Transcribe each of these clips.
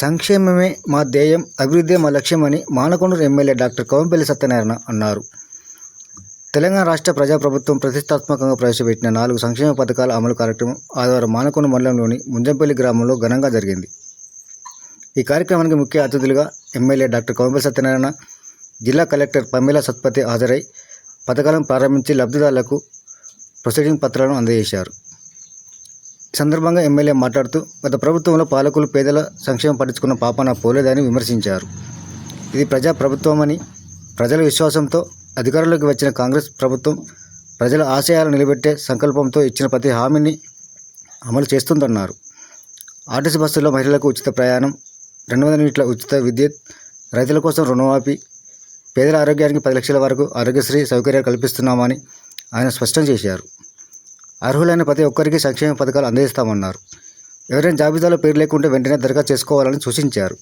సంక్షేమమే మా ధ్యేయం, అభివృద్ధే మా లక్ష్యమని మానకొండూరు ఎమ్మెల్యే డాక్టర్ కవంపల్లి సత్యనారాయణ అన్నారు. తెలంగాణ రాష్ట్ర ప్రజాప్రభుత్వం ప్రతిష్టాత్మకంగా ప్రవేశపెట్టిన 4 సంక్షేమ పథకాల అమలు కార్యక్రమం ఆదివారం మానకొండ మండలంలోని ముంజంపల్లి గ్రామంలో ఘనంగా జరిగింది. ఈ కార్యక్రమానికి ముఖ్య అతిథులుగా ఎమ్మెల్యే డాక్టర్ కవంపల్లి సత్యనారాయణ, జిల్లా కలెక్టర్ పమేలా సత్పతి హాజరై పథకాలను ప్రారంభించి లబ్ధిదారులకు ప్రొసీడింగ్ పత్రాలను అందజేశారు. ఈ సందర్భంగా ఎమ్మెల్యే మాట్లాడుతూ గత ప్రభుత్వంలో పాలకులు పేదల సంక్షేమం పట్టించుకున్న పాపాన పోలేదని విమర్శించారు. ఇది ప్రజా ప్రభుత్వమని, ప్రజల విశ్వాసంతో అధికారంలోకి వచ్చిన కాంగ్రెస్ ప్రభుత్వం ప్రజల ఆశయాలను నిలబెట్టే సంకల్పంతో ఇచ్చిన ప్రతి హామీని అమలు చేస్తుందన్నారు. ఆర్టీసీ బస్సుల్లో మహిళలకు ఉచిత ప్రయాణం, 200 యూనిట్ల ఉచిత విద్యుత్, రైతుల కోసం రుణమాఫీ, పేదల ఆరోగ్యానికి 10 లక్షల వరకు ఆరోగ్యశ్రీ సౌకర్యాలు కల్పిస్తున్నామని ఆయన స్పష్టం చేశారు. అర్హులైన ప్రతి ఒక్కరికి సంక్షేమ పథకాలు అందజేస్తామన్నారు. ఎవరైనా జాబితాలో పేరు లేకుంటే వెంటనే దరఖాస్తు చేసుకోవాలని సూచించారు.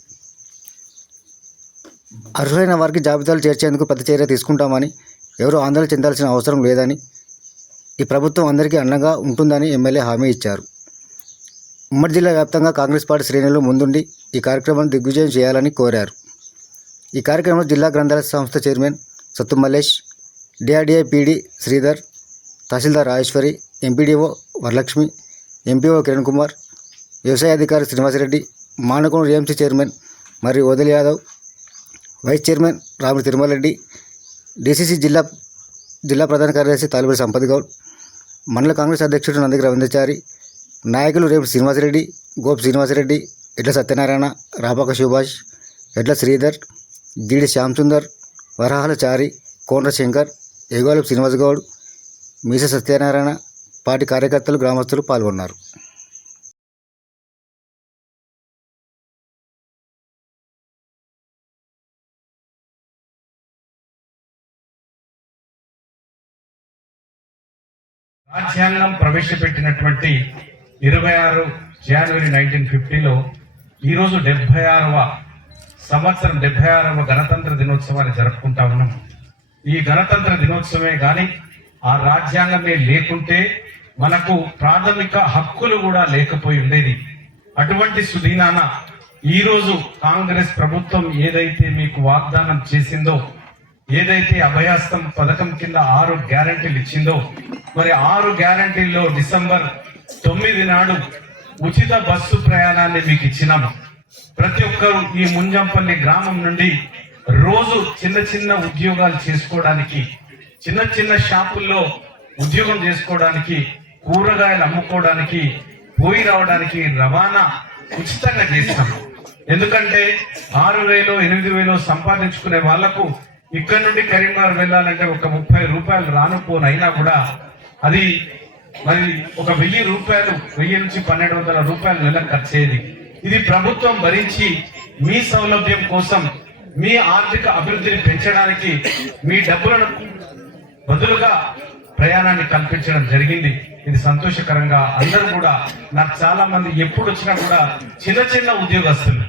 అర్హులైన వారికి జాబితాలు చేర్చేందుకు ప్రతి చర్య తీసుకుంటామని, ఎవరూ ఆందోళన చెందాల్సిన అవసరం లేదని, ఈ ప్రభుత్వం అందరికీ అండగా ఉంటుందని ఎమ్మెల్యే హామీ ఇచ్చారు. ఉమ్మడి జిల్లా వ్యాప్తంగా కాంగ్రెస్ పార్టీ శ్రేణులు ముందుండి ఈ కార్యక్రమాన్ని దిగ్విజయం చేయాలని కోరారు. ఈ కార్యక్రమంలో జిల్లా గ్రంథాలయ సంస్థ చైర్మన్ సత్తు మల్లేష్, డిఆర్డీఐ పీడీ శ్రీధర్, తహసీల్దార్ రాజేశ్వరి, ఎంపీడీఓ వరలక్ష్మి, ఎంపీఓ కిరణ్ కుమార్, వ్యవసాయ అధికారి శ్రీనివాసరెడ్డి, మానకొండూరు ఏఎంసీ చైర్మన్ మరి ఓదెల యాదవ్, వైస్ చైర్మన్ రాముడి తిరుమలరెడ్డి, డీసీసీ జిల్లా ప్రధాన కార్యదర్శి తాలిబడి సంపత్ గౌడ్, మండల కాంగ్రెస్ అధ్యక్షుడు నందికి రవీంద్రచారి, నాయకులు రేపు శ్రీనివాసరెడ్డి, గోప్ శ్రీనివాసరెడ్డి, ఎడ్ల సత్యనారాయణ, రాపాక సుభాష్, ఎడ్ల శ్రీధర్, జీడి శ్యామ్సుందర్, వరహాల చారి, కోండ్ర శంకర్, ఏగోలపు శ్రీనివాస్ గౌడ్, మీస సత్యనారాయణ, పార్టీ కార్యకర్తలు, గ్రామస్తులు పాల్గొన్నారు. రాజ్యాంగం ప్రవేశపెట్టినటువంటి 26 జనవరి 1950లో ఈరోజు 76వ సంవత్సరం, 76వ గణతంత్ర దినోత్సవాన్ని జరుపుకుంటా ఉన్నాం. ఈ గణతంత్ర దినోత్సవమే కానీ ఆ రాజ్యాంగమే లేకుంటే మనకు ప్రాథమిక హక్కులు కూడా లేకపోయి ఉండేది. అటువంటి సుదీనాన ఈరోజు కాంగ్రెస్ ప్రభుత్వం ఏదైతే మీకు వాగ్దానం చేసిందో, ఏదైతే అభయాస్తం పథకం కింద 6 గ్యారంటీలు ఇచ్చిందో, మరి 6 గ్యారంటీల్లో డిసెంబర్ 9 నాడు ఉచిత బస్సు ప్రయాణాన్ని మీకు ఇచ్చినాము. ప్రతి ఒక్కరు ఈ ముంజంపల్లి గ్రామం నుండి రోజు చిన్న చిన్న ఉద్యోగాలు చేసుకోవడానికి, చిన్న చిన్న షాపుల్లో ఉద్యోగం చేసుకోవడానికి, కూరగాయలు అమ్ముకోవడానికి, పోయి రావడానికి రవాణా ఉచితంగా చేస్తాము. ఎందుకంటే 6,000 8,000 సంపాదించుకునే వాళ్లకు ఇక్కడ నుండి కరీంనగర్ వెళ్ళాలంటే ఒక 30 రూపాయలు రానుపోనైనా కూడా అది మరి ఒక 1000 రూపాయలు, 1000 నుంచి 1,200 రూపాయలు నెలకు ఖర్చయ్యేది. ఇది ప్రభుత్వం భరించి మీ సౌలభ్యం కోసం, మీ ఆర్థిక అభివృద్ధిని పెంచడానికి మీ డబ్బులను బదులుగా ప్రయాణాన్ని కల్పించడం జరిగింది. ఇది సంతోషకరంగా అందరూ కూడా, నాకు చాలా మంది ఎప్పుడు వచ్చినా కూడా చిన్న చిన్న ఉద్యోగస్తులు,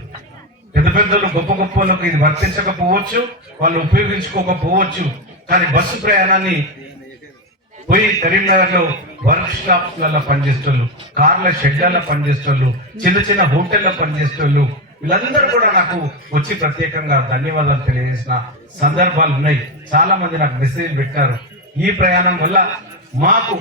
పెద్ద పెద్దలు, గొప్ప గొప్పలకు ఇది వర్తించకపోవచ్చు, వాళ్ళు ఉపయోగించుకోకపోవచ్చు, కానీ బస్సు ప్రయాణాన్ని పోయి కరీంనగర్ లో వర్క్ షాప్లలో పనిచేసేవాళ్ళు, కార్ల షెడ్లలో పనిచేసేవాళ్ళు, చిన్న చిన్న హోటల్లో పనిచేసేవాళ్ళు, వీళ్ళందరూ కూడా నాకు వచ్చి ప్రత్యేకంగా ధన్యవాదాలు తెలియజేసిన సందర్భాలు ఉన్నాయి. చాలా మంది నాకు మెసేజ్ పెట్టారు. ఈ ప్రయాణం వల్ల మాకు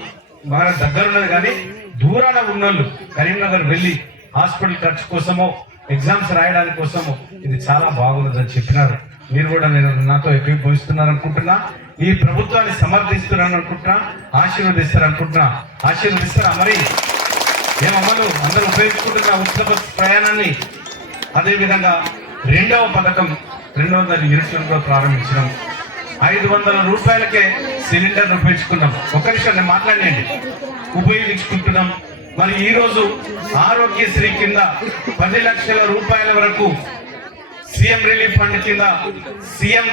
మన దగ్గర ఉన్నది కానీ దూరాన ఉన్నోళ్ళు కరీంనగర్ వెళ్ళి హాస్పిటల్ ఖర్చు కోసమో, ఎగ్జామ్స్ రాయడానికి కోసమో ఇది చాలా బాగున్నదని చెప్పినారు. మీరు కూడా నేను నాతో ఏకీభవిస్తున్నారు అనుకుంటున్నా. ఈ ప్రభుత్వాన్ని సమర్థిస్తున్నాను అనుకుంటున్నా, ఆశీర్వదిస్తారనుకుంటున్నా. ఆశీర్వదిస్తారా? మరి ఏమమ్మలు అందరూ ఉపయోగించుకుంటున్న ఉచిత బస్సు ప్రయాణాన్ని. అదేవిధంగా 2వ పథకం 200 యూనిట్లను ప్రారంభించడం, 500 రూపాయలకే సిలిండర్ ఉపయోగించుకున్నాం. ఒక్క నిమిషం నేను మాట్లాడండి. ఉపయోగించుకుంటున్నాం. మరి ఈరోజు ఆరోగ్యశ్రీ కింద 10 లక్షల రూపాయల వరకు సీఎం రిలీఫ్ ఫండ్ కింద, సీఎం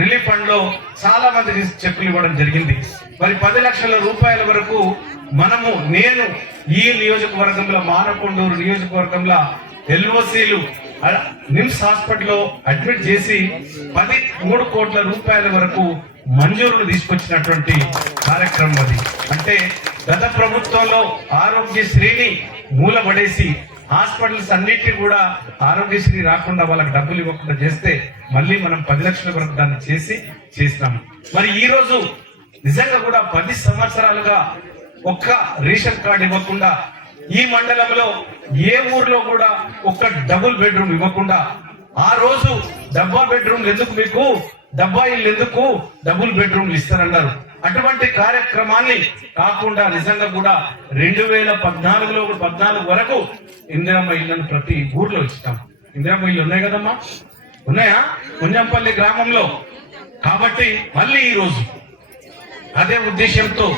రిలీఫ్ ఫండ్ లో చాలా మందికి చెక్కులు ఇవ్వడం జరిగింది. మరి 10 లక్షల రూపాయల వరకు నేను ఈ నియోజకవర్గంలో, మానకొండూరు నియోజకవర్గంలో ఎల్ఓసీలు నిమ్స్ హాస్పిటల్లో అడ్మిట్ చేసి 13 కోట్ల రూపాయల వరకు మంజూరులు తీసుకొచ్చినటువంటి కార్యక్రమం అది. అంటే గత ప్రభుత్వంలో ఆరోగ్యశ్రీని మూలపడేసి హాస్పిటల్స్ అన్నిటికీ కూడా ఆరోగ్యశ్రీ రాకుండా వాళ్ళకి డబ్బులు ఇవ్వకుండా చేస్తే మళ్ళీ మనం 10 లక్షల వరకు దాన్ని చేసినాము. మరి ఈ రోజు నిజంగా కూడా 10 సంవత్సరాలుగా ఒక్క రేషన్ కార్డు ఇవ్వకుండా ఈ మండలంలో ఏ ఊర్లో కూడా ఒక్క డబుల్ బెడ్రూమ్ ఇవ్వకుండా ఆ రోజు డబ్బా బెడ్రూమ్లు ఎందుకు మీకు, డబ్బా ఇల్లు ఎందుకు, డబుల్ బెడ్రూమ్లు ఇస్తారన్నారు. అటువంటి కార్యక్రమాన్ని కాకుండా నిజంగా కూడా 2014 వరకు ఇందిరమ్మ ఇళ్లను ప్రతి ఊర్లో ఇస్తాం. ఇందిరమ్మ ఇల్లు ఉన్నాయి కదమ్మా, ఉన్నాయా కుంజంపల్లి గ్రామంలో. కాబట్టి మళ్ళీ ఈ రోజు అదే ఉద్దేశంతో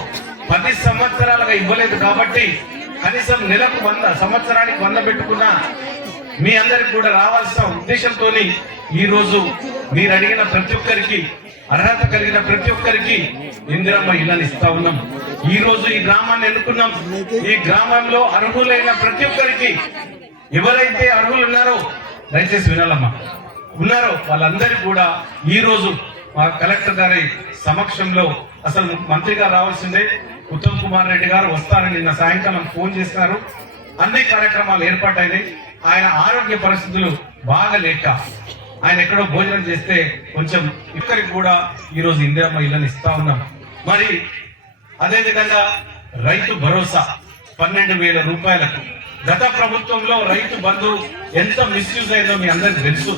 10 సంవత్సరాలుగా ఇవ్వలేదు కాబట్టి కనీసం నెలకు 100, సంవత్సరానికి 100 పెట్టుకున్నా మీ అందరికి కూడా రావాల్సిన ఉద్దేశంతో ఈ రోజు మీరు అడిగిన ప్రతి ఒక్కరికి, అర్హత కలిగిన ప్రతి ఒక్కరికి ఇందిరమ్మ ఇళ్ళని ఇస్తా ఉన్నాం. ఈ రోజు ఈ గ్రామాన్ని ఎన్నుకున్నాం. ఈ గ్రామంలో అర్హులైన ప్రతి ఒక్కరికి, ఎవరైతే అర్హులు ఉన్నారో దయచేసి వినాలమ్మా, ఉన్నారో వాళ్ళందరికీ కూడా ఈ రోజు మా కలెక్టర్ గారి సమక్షంలో, అసలు మంత్రిగా రావాల్సిందే ఉత్తమ్ కుమార్ రెడ్డి గారు వస్తారని నిన్న సాయంకాలం ఫోన్ చేస్తున్నారు. అన్ని కార్యక్రమాలు ఏర్పాటైనాయి. ఆయన ఆరోగ్య పరిస్థితులు బాగా లేక ఆయన ఎక్కడో భోజనం చేస్తే కొంచెం ఇక్కడికి కూడా ఈ రోజు ఇందిరమ్మ ఇళ్ళని ఇస్తా ఉన్నాం. మరి అదే విధంగా రైతు భరోసా 12,000 రూపాయలకు. గత ప్రభుత్వంలో రైతు బంధు ఎంత మిస్యూజ్ అయిందో మీ అందరికి తెలుసు.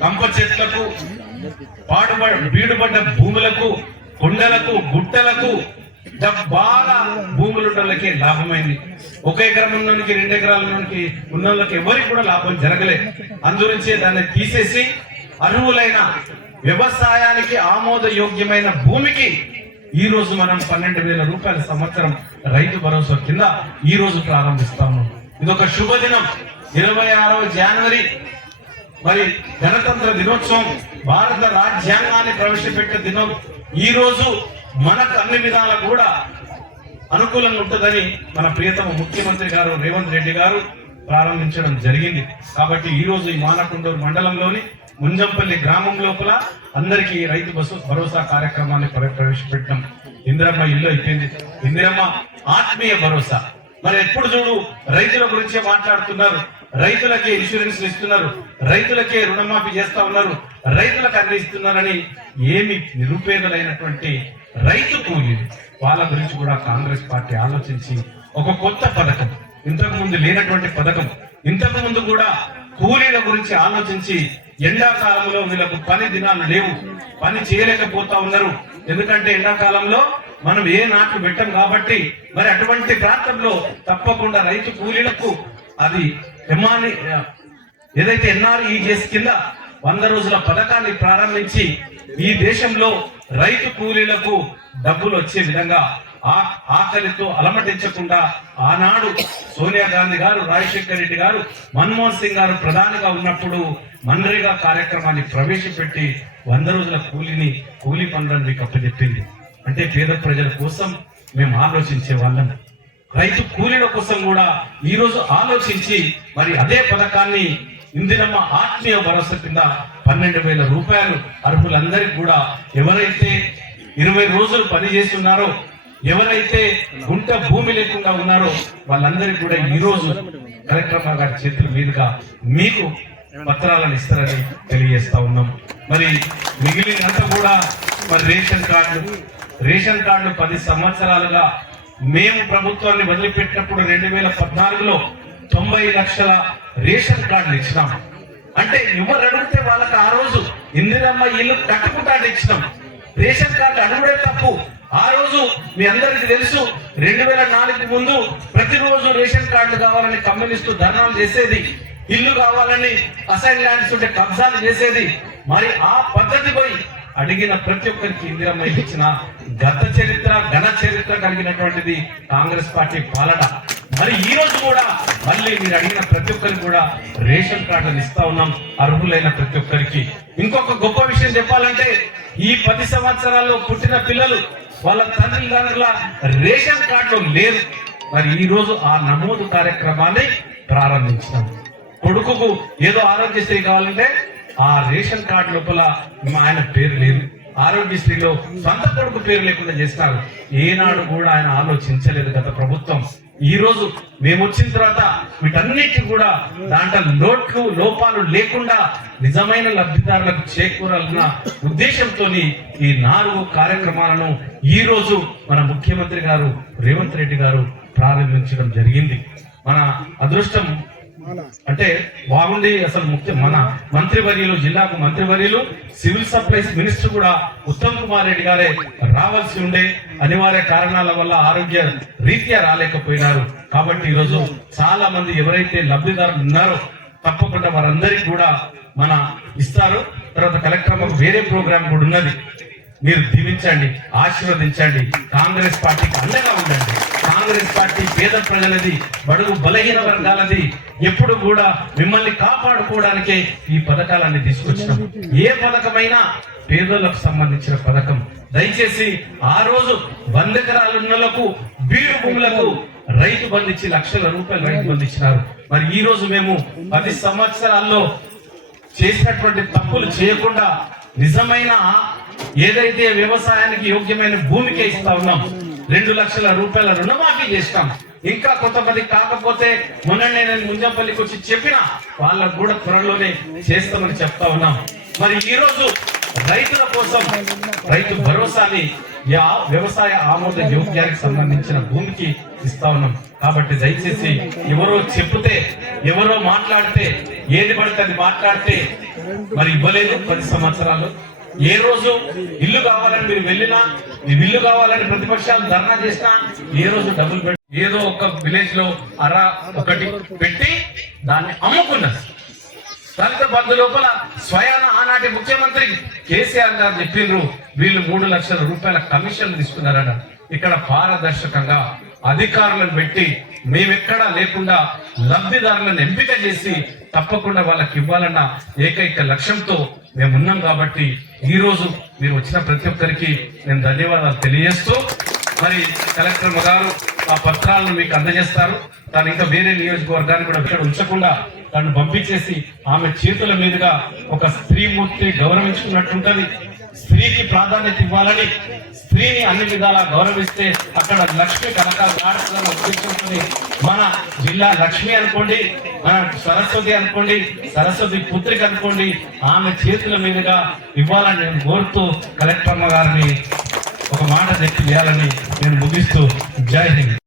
కంప చెట్లకు, బీడుపడ్డ భూములకు, కొండలకు, గుట్టలకు బాగా భూములున్నోళ్ళకి లాభమైంది. 1 ఎకరం ఉన్నోనికి 2 ఎకరాల ఉన్నోళ్ళకి ఎవరికి కూడా లాభం జరగలేదు. అందుగురించే దాన్ని తీసేసి అర్హులైన వ్యవసాయానికి ఆమోదయోగ్యమైన భూమికి ఈ రోజు మనం 12,000 రూపాయల సంవత్సరం రైతు భరోసా కింద ఈ రోజు ప్రారంభిస్తాము. ఇదొక శుభదినం. 26వ జనవరి మరి గణతంత్ర దినోత్సవం, భారత రాజ్యాంగాన్ని ప్రవేశపెట్టే దినం. ఈ రోజు మనకు అన్ని విధాలా కూడా అనుకూలంగా ఉంటుందని మన ప్రియతమ ముఖ్యమంత్రి గారు రేవంత్ రెడ్డి గారు ప్రారంభించడం జరిగింది. కాబట్టి ఈ రోజు ఈ మానకొండూరు మండలంలోని ముంజంపల్లి గ్రామం లోపల అందరికీ రైతు భరోసా కార్యక్రమాన్ని ప్రవేశపెట్టడం. ఇందిరమ్మ ఇల్లు అయిపోయింది. ఇందిరమ్మ ఆత్మీయ భరోసా. మరి ఎప్పుడు చూడు రైతుల గురించే మాట్లాడుతున్నారు. రైతులకే ఇన్సూరెన్స్ ఇస్తున్నారు, రైతులకే రుణమాఫీ చేస్తా ఉన్నారు, రైతులకు అందిస్తున్నారని ఏమి నిరుపేదలైనటువంటి రైతు కూలీలు వాళ్ళ గురించి కూడా కాంగ్రెస్ పార్టీ ఆలోచించి ఒక కొత్త పథకం, ఇంతకు ముందు లేనటువంటి పథకం, ఇంతకు ముందు కూడా కూలీల గురించి ఆలోచించి ఎండాకాలంలో వీళ్ళకు పని దినాలు లేవు, పని చేయలేకపోతా ఉన్నారు. ఎందుకంటే ఎండాకాలంలో మనం ఏ నాట్లు పెట్టం కాబట్టి మరి అటువంటి ప్రాంతంలో తప్పకుండా రైతు కూలీలకు అది ఏదైతే ఎన్ఆర్ఈజీఎస్ కింద 100 రోజుల పథకాన్ని ప్రారంభించి ఈ దేశంలో రైతు కూలీలకు డబ్బులు వచ్చే విధంగా ఆకలితో అలమటించకుండా ఆనాడు సోనియా గాంధీ గారు, రాజశేఖర్ రెడ్డి గారు, మన్మోహన్ సింగ్ గారు ప్రధానిగా ఉన్నప్పుడు మన్రేగా కార్యక్రమాన్ని ప్రవేశపెట్టి 100 రోజుల కూలీ పనులను మీకు అప్పచెప్పింది. అంటే పేద ప్రజల కోసం మేము ఆలోచించే వాళ్ళం. రైతు కూలీల కోసం కూడా ఈ రోజు ఆలోచించి మరి అదే పథకాన్ని ఇందిరమ్మ ఆత్మీయ భరోసా కింద 12,000 రూపాయలు అర్హులందరికీ కూడా, ఎవరైతే 20 రోజులు పని చేస్తున్నారో, ఎవరైతే గుంట భూమి లేకుండా ఉన్నారో వాళ్ళందరికీ కూడా ఈ రోజు కలెక్టర్ గారి చేతుల మీదుగా మీకు పత్రాలను ఇస్తారని తెలియజేస్తా ఉన్నాం. మరి మిగిలినంతా కూడా మరి రేషన్ కార్డులు 10 సంవత్సరాలుగా మేము ప్రభుత్వాన్ని వదిలిపెట్టినప్పుడు 2014లో 90 లక్షల రేషన్ కార్డులు ఇచ్చినాం. అంటే ఎవరు అడిగితే వాళ్ళకి ఆ రోజు ఇందిరమ్మ ఇల్లు కట్టుకుంటా ఇచ్చినాం. రేషన్ కార్డు అడుగుడే తప్పు. ఆ రోజు మీ అందరికీ తెలుసు 2004 ముందు ప్రతిరోజు రేషన్ కార్డు కావాలని కమ్యూనిస్టు ధర్నాలు చేసేది, ఇల్లు కావాలని అసైన్ ల్యాండ్స్ ఉంటే కబ్జాలు చేసేది. మరి ఆ పద్ధతి పోయి అడిగిన ప్రతి ఒక్కరికి ఇందిరమ్మ ఇచ్చిన ఘన చరిత్ర కలిగినటువంటిది కాంగ్రెస్ పార్టీ పాలన. మరి ఈ రోజు కూడా మళ్ళీ మీరు అడిగిన ప్రతి ఒక్కరికి కూడా రేషన్ కార్డులు ఇస్తా ఉన్నాం అర్హులైన ప్రతి ఒక్కరికి. ఇంకొక గొప్ప విషయం చెప్పాలంటే ఈ 10 సంవత్సరాల్లో పుట్టిన పిల్లలు వాళ్ళ తల్లిదండ్రుల రేషన్ కార్డులు లేదు. మరి ఈ రోజు ఆ నమోదు కార్యక్రమాన్ని ప్రారంభించినాం. కొడుకుకు ఏదో ఆరోగ్యశ్రీ కావాలంటే ఆ రేషన్ కార్డు లోపల ఆయన పేరు లేదు, ఆరోగ్యశ్రీలో సొంత కొడుకు పేరు లేకుండా చేస్తారు. ఏనాడు కూడా ఆయన ఆలోచించలేదు గత ప్రభుత్వం. ఈ రోజు మేము వచ్చిన తర్వాత వీటన్నిటి కూడా దాంట్లో లోపాలు లేకుండా నిజమైన లబ్ధిదారులకు చేకూరాలన్న ఉద్దేశంతో ఈ 4 కార్యక్రమాలను ఈ రోజు మన ముఖ్యమంత్రి గారు రేవంత్ రెడ్డి గారు ప్రారంభించడం జరిగింది. మన అదృష్టం అంటే బాగుండి అసలు మన మంత్రివర్యులు, జిల్లాకు మంత్రివర్యులు, సివిల్ సప్లైస్ మినిస్టర్ కూడా ఉత్తమ్ కుమార్ రెడ్డి గారే రావాల్సి ఉండే, అనివార్య కారణాల వల్ల ఆరోగ్య రీత్యా రాలేకపోయినారు. కాబట్టి ఈరోజు చాలా మంది ఎవరైతే లబ్ధిదారులు ఉన్నారో తప్పకుండా వారందరికీ కూడా మన ఇస్తారు. తర్వాత కలెక్టర్ మాకు వేరే ప్రోగ్రామ్ కూడా ఉన్నది, మీరు దీవించండి, ఆశీర్వదించండి, కాంగ్రెస్ పార్టీకి అండగా ఉండండి. కాంగ్రెస్ పార్టీ పేద ప్రజలది, బడుగు బలహీన వర్గాలది, ఎప్పుడు కూడా మిమ్మల్ని కాపాడుకోవడానికే ఈ పథకాలన్నీ తీసుకొచ్చినాం. ఏ పథకమైనా పేదలకు సంబంధించిన పథకం. దయచేసి ఆ రోజు 100 ఎకరాలున్నలకు, బీడు భూములకు రైతు బంధు ఇచ్చి లక్షల రూపాయలు రైతు బంధు ఇచ్చినారు. మరి ఈ రోజు మేము 10 సంవత్సరాల్లో చేసినటువంటి తప్పులు చేయకుండా నిజమైన ఏదైతే వ్యవసాయానికి యోగ్యమైన భూమికే ఇస్తా ఉన్నాం. 2 లక్షల రూపాయల రుణమాఫీ చేస్తాం. ఇంకా కొంతమంది కాకపోతే మొన్న నేను ముంజంపల్లికి వచ్చి చెప్పిన వాళ్ళకు కూడా త్వరలోనే చేస్తామని చెప్తా ఉన్నాం. మరి ఈ రోజు రైతుల కోసం రైతు భరోసాని వ్యవసాయ ఆమోద యోగ్యానికి సంబంధించిన భూమికి ఇస్తా ఉన్నాం. కాబట్టి దయచేసి ఎవరో చెప్తే, ఎవరో మాట్లాడితే, ఏది పడితే అది మాట్లాడితే మరి ఇవ్వలేదు. 10 సంవత్సరాలు ఏ రోజు ఇల్లు కావాలని మీరు వెళ్ళినా, మీ ఇల్లు కావాలని ప్రతిపక్షాలు ధర్నా చేసినా, ఏ రోజు డబ్బులు పెట్టి ఏదో ఒక విలేజ్ లో ఒకటి పెట్టి దాన్ని అమ్ముకున్నారు. దళిత బంధు లోపల స్వయాన ఆనాటి ముఖ్యమంత్రి కేసీఆర్ గారు చెప్పిండ్రు, వీళ్ళు 3 లక్షల రూపాయల కమిషన్ తీసుకున్నారట. ఇక్కడ పారదర్శకంగా అధికారులను పెట్టి మేమెక్కడా లేకుండా లబ్ధిదారులను ఎంపిక చేసి తప్పకుండా వాళ్ళకి ఇవ్వాలన్న ఏకైక లక్ష్యంతో మేమున్నాం. కాబట్టి ఈ రోజు మీరు వచ్చిన ప్రతి ఒక్కరికి నేను ధన్యవాదాలు తెలియజేస్తూ, మరి కలెక్టర్ గారు ఆ పత్రాలను మీకు అందజేస్తారు. దాని ఇంకా వేరే నియోజకవర్గాన్ని కూడా ఇక్కడ ఉంచకుండా దాన్ని పంపించేసి ఆమె చేతుల మీదుగా ఒక స్త్రీమూర్తి గౌరవించుకున్నట్టుంటది. స్త్రీకి ప్రాధాన్యత ఇవ్వాలని, స్త్రీని అన్ని విధాలా గౌరవిస్తే అక్కడ లక్ష్మి కనకాలు ఆడుతుందని ఉద్దేశించుకుని మన జిల్లా లక్ష్మి అనుకోండి, మన సరస్వతి అనుకోండి, సరస్వతి పుత్రిక అనుకోండి, ఆమె చేతుల మీదుగా ఇవ్వాలని నేను కోరుతూ కలెక్టర్ గారిని ఒక మాట చెప్పి చేయాలని నేను ముగిస్తూ జై హింద్.